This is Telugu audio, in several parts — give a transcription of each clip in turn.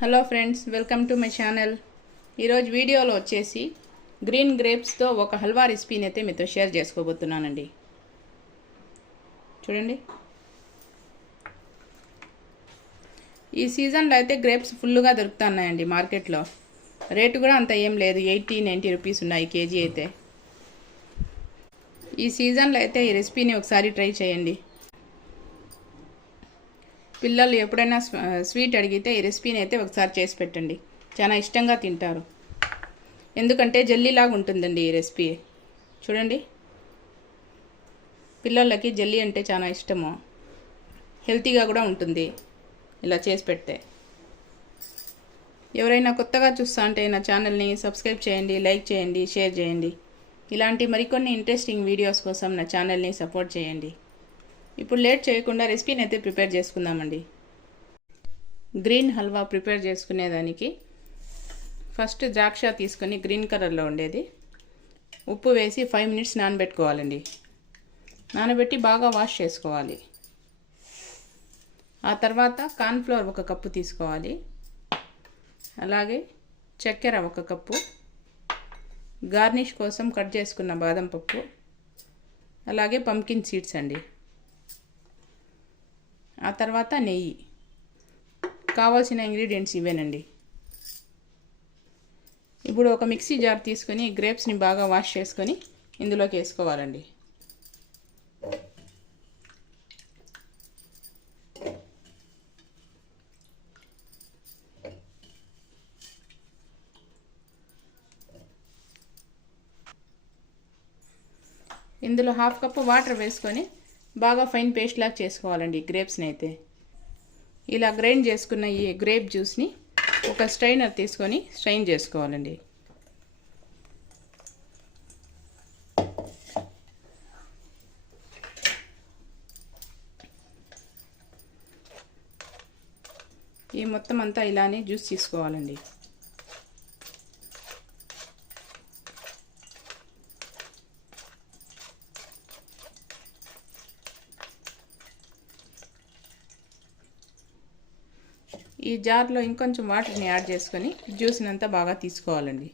Hello friends welcome to my channel. ఈరోజు వీడియోలో వచ్చేసి గ్రీన్ గ్రేప్స్తో ఒక హల్వా రెసిపీని అయితే మీతో షేర్ చేసుకోబోతున్నానండి. చూడండి. ఈ సీజన్లో అయితే గ్రేప్స్ ఫుల్గా దొరుకుతున్నాయండి మార్కెట్లో. రేటు కూడా అంత ఏం లేదు ఎయిటీ నైంటీ రూపీస్ ఉన్నాయి కేజీ అయితే. ఈ సీజన్లో అయితే ఈ రెసిపీని ఒకసారి ట్రై చేయండి. పిల్లలు ఎప్పుడైనా స్వ- స్వీట్ అడిగితే ఈ రెసిపీని అయితే ఒకసారి చేసి పెట్టండి. చాలా ఇష్టంగా తింటారు. ఎందుకంటే జెల్లీలాగా ఉంటుందండి ఈ రెసిపీ. చూడండి. పిల్లలకి జెల్లీ అంటే చాలా ఇష్టము. హెల్తీగా కూడా ఉంటుంది ఇలా చేసి పెడితే. ఎవరైనా కొత్తగా చూస్తా అంటే నా ఛానల్ని సబ్స్క్రైబ్ చేయండి లైక్ చేయండి షేర్ చేయండి. ఇలాంటి మరికొన్ని ఇంట్రెస్టింగ్ వీడియోస్ కోసం నా ఛానల్ని సపోర్ట్ చేయండి. ఇప్పుడు లేట్ చేయకుండా రెసిపీని అయితే ప్రిపేర్ చేసుకుందామండి. గ్రీన్ హల్వా ప్రిపేర్ చేసుకునేదానికి ఫస్ట్ ద్రాక్ష తీసుకొని గ్రీన్ కలర్లో ఉండేది. ఉప్పు వేసి ఫైవ్ మినిట్స్ నానబెట్టుకోవాలండి. నానబెట్టి బాగా వాష్ చేసుకోవాలి. ఆ తర్వాత కార్న్ఫ్లవర్ ఒక కప్పు తీసుకోవాలి. అలాగే చక్కెర ఒక కప్పు. గార్నిష్ కోసం కట్ చేసుకున్న బాదం పప్పు. అలాగే పంకిన్ సీడ్స్ అండి. ఆ తర్వాత నెయ్యి. కావాల్సిన ఇంగ్రీడియంట్స్ ఇవేనండి. ఇప్పుడు ఒక మిక్సీ జార్ తీసుకొని గ్రేప్స్ని బాగా వాష్ చేసుకొని ఇందులోకి వేసుకోవాలండి. ఇందులో హాఫ్ కప్పు వాటర్ వేసుకొని బాగా ఫైన్ పేస్ట్ లాగా చేసుకోవాలండి గ్రేప్స్ని అయితే. ఇలా గ్రైండ్ చేసుకున్న ఈ గ్రేప్ జ్యూస్ని ఒక స్ట్రైనర్ తీసుకొని స్ట్రైన్ చేసుకోవాలండి. ఈ మొత్తం అంతా ఇలానే జ్యూస్ తీసుకోవాలండి. ఈ జార్లో ఇంకొంచెం వాటర్ని యాడ్ చేసుకొని జ్యూస్ని అంతా బాగా తీసుకోవాలండి.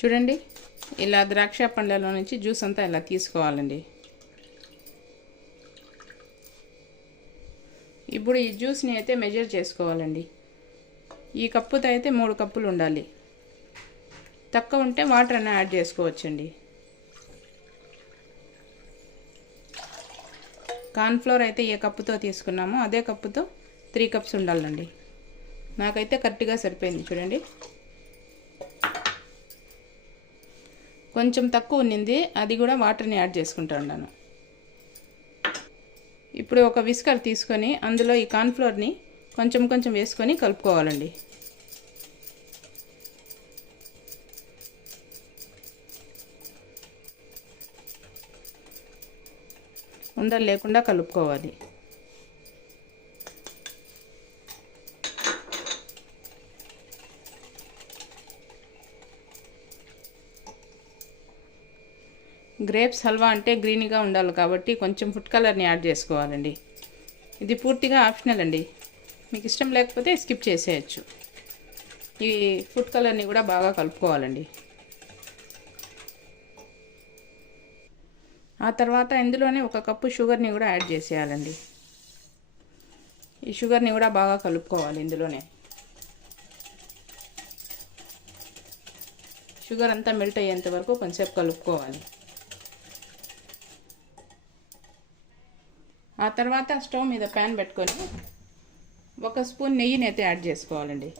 చూడండి ఇలా ద్రాక్ష పండ్లలో నుంచి జ్యూస్ అంతా ఇలా తీసుకోవాలండి. ఇప్పుడు ఈ జ్యూస్ని అయితే మెజర్ చేసుకోవాలండి. ఈ కప్పుతో అయితే మూడు కప్పులు ఉండాలి. తక్కువ ఉంటే వాటర్ అన్న యాడ్ చేసుకోవచ్చండి. కార్న్ఫ్లోర్ అయితే ఏ కప్పుతో తీసుకున్నామో అదే కప్పుతో త్రీ కప్స్ ఉండాలండి. నాకైతే కరెక్ట్గా సరిపోయింది చూడండి. కొంచెం తక్కువ ఉన్నింది అది కూడా వాటర్ని యాడ్ చేసుకుంటా ఉన్నాను. ఇప్పుడు ఒక విస్కర్ తీసుకొని అందులో ఈ కార్న్ఫ్లోర్ని కొంచెం కొంచెం వేసుకొని కలుపుకోవాలండి. ఉండలు లేకుండా కలుపుకోవాలి. గ్రేప్స్ హల్వా అంటే గ్రీన్గా ఉండాలి కాబట్టి కొంచెం ఫుడ్ కలర్ని యాడ్ చేసుకోవాలండి. ఇది పూర్తిగా ఆప్షనల్ అండి. మీకు ఇష్టం లేకపోతే స్కిప్ చేసేయచ్చు. ఈ ఫుడ్ కలర్ని కూడా బాగా కలుపుకోవాలండి. ఆ తర్వాత ఇందులోనే ఒక కప్పు షుగర్ని కూడా యాడ్ చేసేయాలండి. ఈ షుగర్ని కూడా బాగా కలుపుకోవాలి ఇందులోనే. షుగర్ అంతా మెల్ట్ అయ్యేంత వరకు కొంచెంసేపు కలుపుకోవాలి. ఆ తర్వాత స్టవ్ మీద ప్యాన్ పెట్టుకొని ఒక స్పూన్ నెయ్యిని అయితే యాడ్ చేసుకోవాలండి.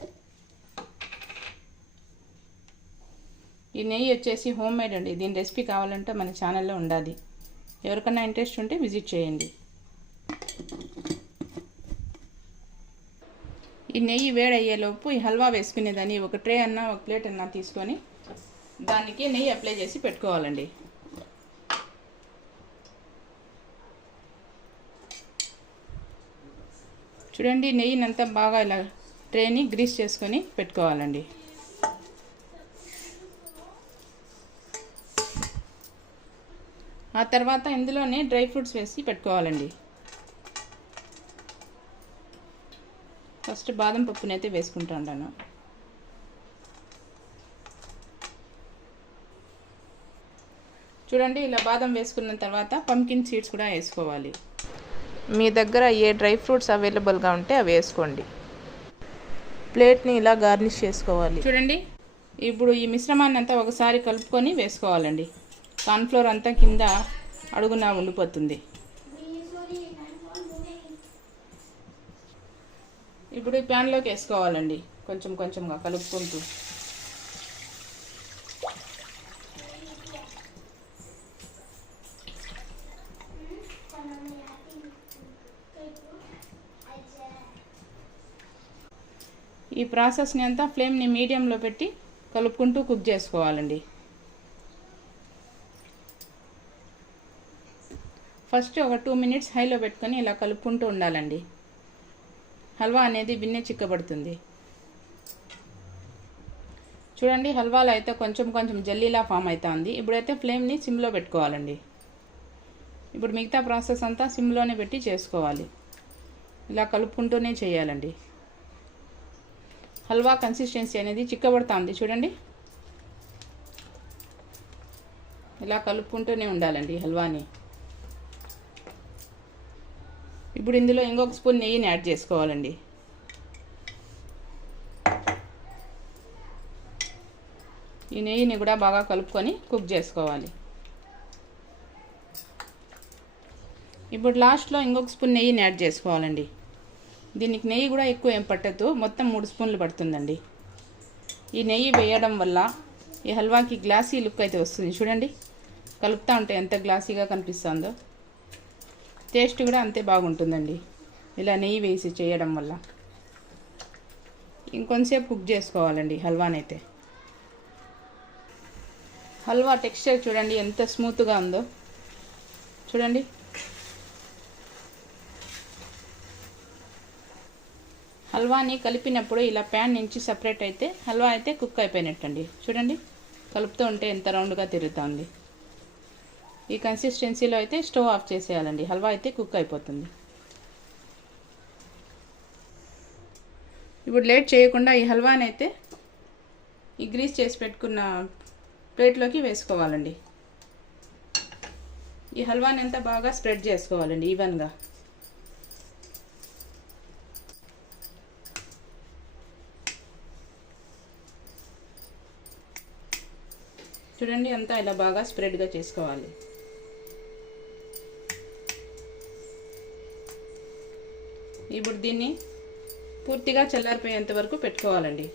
ఈ నెయ్యి వచ్చేసి హోమ్ మేడ్ అండి. దీని రెసిపీ కావాలంటే మన ఛానల్లో ఉండాలి. ఎవరికైనా ఇంట్రెస్ట్ ఉంటే విజిట్ చేయండి. ఈ నెయ్యి వేడయ్యేలోపు ఈ హల్వా వేసుకునేదాన్ని. ఒక ట్రే అన్నా ఒక ప్లేట్ అన్నా తీసుకొని దానికి నెయ్యి అప్లై చేసి పెట్టుకోవాలండి. చూడండి నెయ్యినంతా బాగా ఇలా ట్రేని గ్రీస్ చేసుకొని పెట్టుకోవాలండి. ఆ తర్వాత ఇందులోనే డ్రై ఫ్రూట్స్ వేసి పెట్టుకోవాలండి. ఫస్ట్ బాదం పప్పునైతే వేసుకుంటా ఉంటాను. చూడండి ఇలా బాదం వేసుకున్న తర్వాత పంకిన్ సీడ్స్ కూడా వేసుకోవాలి. మీ దగ్గర ఏ డ్రై ఫ్రూట్స్ అవైలబుల్గా ఉంటే అవి వేసుకోండి. ప్లేట్ని ఇలా గార్నిష్ చేసుకోవాలి. చూడండి ఇప్పుడు ఈ మిశ్రమాన్ని అంతా ఒకసారి కలుపుకొని వేసుకోవాలండి. కార్న్ఫ్లోర్ అంతా కింద అడుగున ఉండిపోతుంది. ఇప్పుడు ఈ ప్యాన్లోకి వేసుకోవాలండి. కొంచెం కొంచెంగా కలుపుకుంటూ. ఈ ప్రాసెస్ని అంతా ఫ్లేమ్ని మీడియంలో పెట్టి కలుపుకుంటూ కుక్ చేసుకోవాలండి. ఫస్ట్ ఒక టూ మినిట్స్ హైలో పెట్టుకొని ఇలా కలుపుకుంటూ ఉండాలండి. హల్వా అనేది బిన్నె చిక్కబడుతుంది. చూడండి హల్వాలో అయితే కొంచెం కొంచెం జల్లీలా ఫామ్ అవుతుంది ఇప్పుడైతే ఫ్లేమ్ని సిమ్లో పెట్టుకోవాలండి. ఇప్పుడు మిగతా ప్రాసెస్ అంతా సిమ్లోనే పెట్టి చేసుకోవాలి. ఇలా కలుపుకుంటూనే చేయాలండి. హల్వా కన్సిస్టెన్సీ అనేది చిక్కబడుతుంది. చూడండి. ఇలా కలుపుకుంటూనే ఉండాలండి హల్వాని. ఇప్పుడు ఇందులో ఇంకొక స్పూన్ నెయ్యిని యాడ్ చేసుకోవాలండి. ఈ నెయ్యిని కూడా బాగా కలుపుకొని కుక్ చేసుకోవాలి. ఇప్పుడు లాస్ట్లో ఇంకొక స్పూన్ నెయ్యిని యాడ్ చేసుకోవాలండి. దీనికి నెయ్యి కూడా ఎక్కువ ఏం పట్టదు. మొత్తం మూడు స్పూన్లు పడుతుందండి. ఈ నెయ్యి వేయడం వల్ల ఈ హల్వాకి గ్లాసీ లుక్ అయితే వస్తుంది. చూడండి. కలుపుతూ ఉంటే ఎంత గ్లాసీగా కనిపిస్తుందో. టేస్ట్ కూడా అంతే బాగుంటుందండి. ఇలా నెయ్యి వేసి చేయడం వల్ల. ఇంకొంతసేపు కుక్ చేసుకోవాలండి హల్వానైతే. హల్వా టెక్స్చర్ చూడండి ఎంత స్మూత్గా ఉందో. చూడండి. హల్వాని కలిపినప్పుడు ఇలా ప్యాన్ నుంచి సపరేట్ అయితే హల్వా అయితే కుక్ అయిపోయినట్టండి. చూడండి. కలుపుతూ ఉంటే ఎంత రౌండ్గా తిరుగుతుంది. ఈ కన్సిస్టెన్సీలో అయితే స్టవ్ ఆఫ్ చేసేయాలండి. హల్వా అయితే కుక్ అయిపోతుంది. ఇప్పుడు లేట్ చేయకుండా ఈ హల్వాని అయితే ఈ గ్రీస్ చేసి పెట్టుకున్న ప్లేట్లోకి వేసుకోవాలండి. ఈ హల్వాని అంతా బాగా స్ప్రెడ్ చేసుకోవాలండి ఈవెన్గా చూడండి అంతా ఇలా బాగా స్ప్రెడ్గా చేసుకోవాలి. ఇప్పుడు దీన్ని పూర్తిగా చల్లారిపోయేంత వరకు పెట్టుకోవాలండి.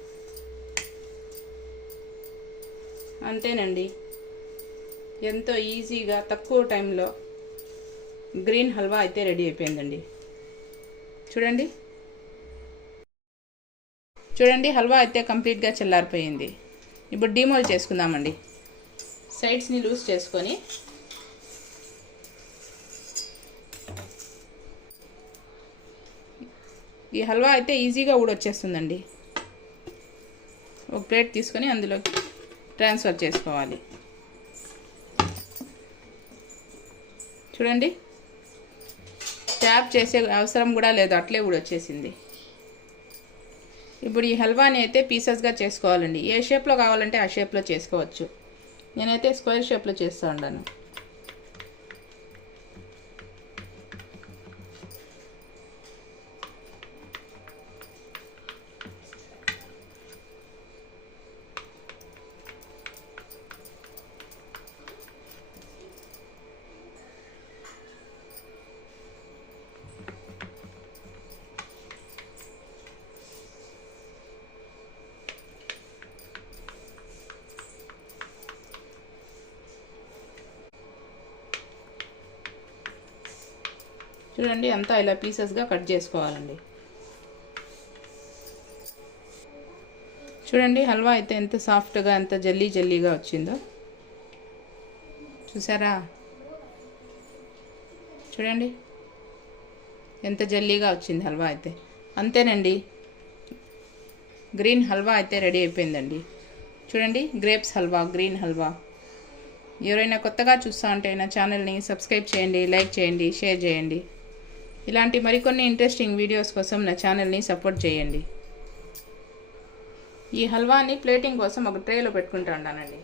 అంతేనండి. ఎంతో ఈజీగా తక్కువ టైంలో గ్రీన్ హల్వా అయితే రెడీ అయిపోయిందండి. చూడండి. చూడండి హల్వా అయితే కంప్లీట్గా చల్లారిపోయింది. ఇప్పుడు డీమోల్ చేసుకుందామండి. సైడ్స్ని లూజ్ చేసుకొని ఈ హల్వా అయితే ఈజీగా ఊడొచ్చేస్తుందండి ఒక ప్లేట్ తీసుకొని అందులోకి ట్రాన్స్ఫర్ చేసుకోవాలి. చూడండి. ట్యాప్ చేసే అవసరం కూడా లేదు అట్లే ఊడొచ్చేసింది ఇప్పుడు ఈ హల్వాని అయితే పీసెస్గా చేసుకోవాలండి. ఏ షేప్లో కావాలంటే ఆ షేప్లో చేసుకోవచ్చు. నేనైతే స్క్వేర్ షేప్లో చేస్తూ ఉన్నాను చూడండి అంతా ఇలా పీసెస్గా కట్ చేసుకోవాలండి. చూడండి హల్వా అయితే ఎంత సాఫ్ట్గా ఎంత జల్లీ జల్లీగా వచ్చిందో. చూసారా? చూడండి ఎంత జల్లీగా వచ్చింది హల్వా అయితే. అంతేనండి. గ్రీన్ హల్వా అయితే రెడీ అయిపోయిందండి. చూడండి గ్రేప్స్ హల్వా గ్రీన్ హల్వా. ఎవరైనా కొత్తగా చూస్తా ఉంటే నా ఛానల్ని సబ్స్క్రైబ్ చేయండి లైక్ చేయండి షేర్ చేయండి. ఇలాంటి మరికొన్ని ఇంట్రెస్టింగ్ వీడియోస్ కోసం నా ఛానల్ని సపోర్ట్ చేయండి. ఈ హల్వాని ప్లేటింగ్ కోసం ఒక ట్రేలో పెట్టుకుంటా ఉంటానండి